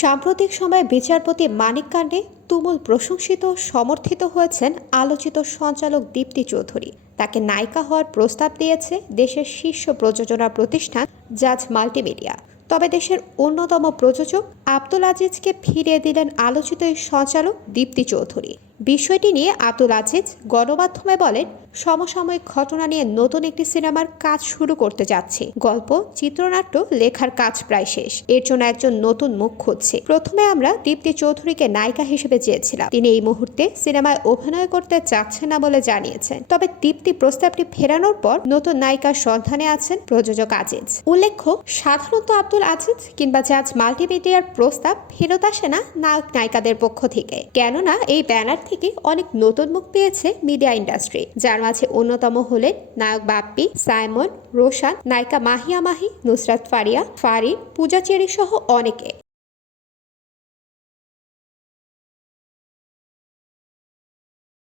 সাম্প্রতিক সময়ে বিচারপতি মানিক কাণ্ডে তুমুল প্রশংসিত ও সমর্থিত হয়েছেন আলোচিত সঞ্চালক দীপ্তি চৌধুরী। তাকে নায়িকা হওয়ার প্রস্তাব দিয়েছে দেশের শীর্ষ প্রযোজনা প্রতিষ্ঠান জাজ মাল্টিমিডিয়া। তবে দেশের অন্যতম প্রযোজক আব্দুল আজিজকে ফিরিয়ে দিলেন আলোচিত এই সঞ্চালক দীপ্তি চৌধুরী। বিষয়টি নিয়ে আব্দুল আজিজ গণমাধ্যমে বলেন, সমসাময়িক ঘটনা নিয়ে নতুন একটি সিনেমার কাজ শুরু করতে যাচ্ছি। গল্প, চিত্রনাট্য লেখার কাজ প্রায় শেষ। এর জন্য একজন নতুন মুখ খুঁজছি। প্রথমে আমরা দীপ্তি চৌধুরীকে নায়িকা হিসেবে চেয়েছিলাম। তিনি এই মুহূর্তে সিনেমায় অভিনয় করতে চাচ্ছেন না বলে জানিয়েছেন। তবে দীপ্তি প্রস্তাবটি ফেরানোর পর নতুন নায়িকার সন্ধানে আছেন প্রযোজক আজিজ। উল্লেখ্য, সাধারণত আব্দুল আজিজ কিংবা জাজ মাল্টিমিডিয়ার প্রস্তাব ফেরত আসে না নায়ক নায়িকাদের পক্ষ থেকে, কেননা এই ব্যানার থেকে অনেক নতুন মুখ পেয়েছে মিডিয়া ইন্ডাস্ট্রি, যার মাঝে অন্যতম হলেন নায়ক বাপ্পি, সাইমন, রোশান, নায়িকা মাহিয়া মাহি, নুসরাত ফারিয়া, ফারিন, পূজা চেরি সহ অনেকে।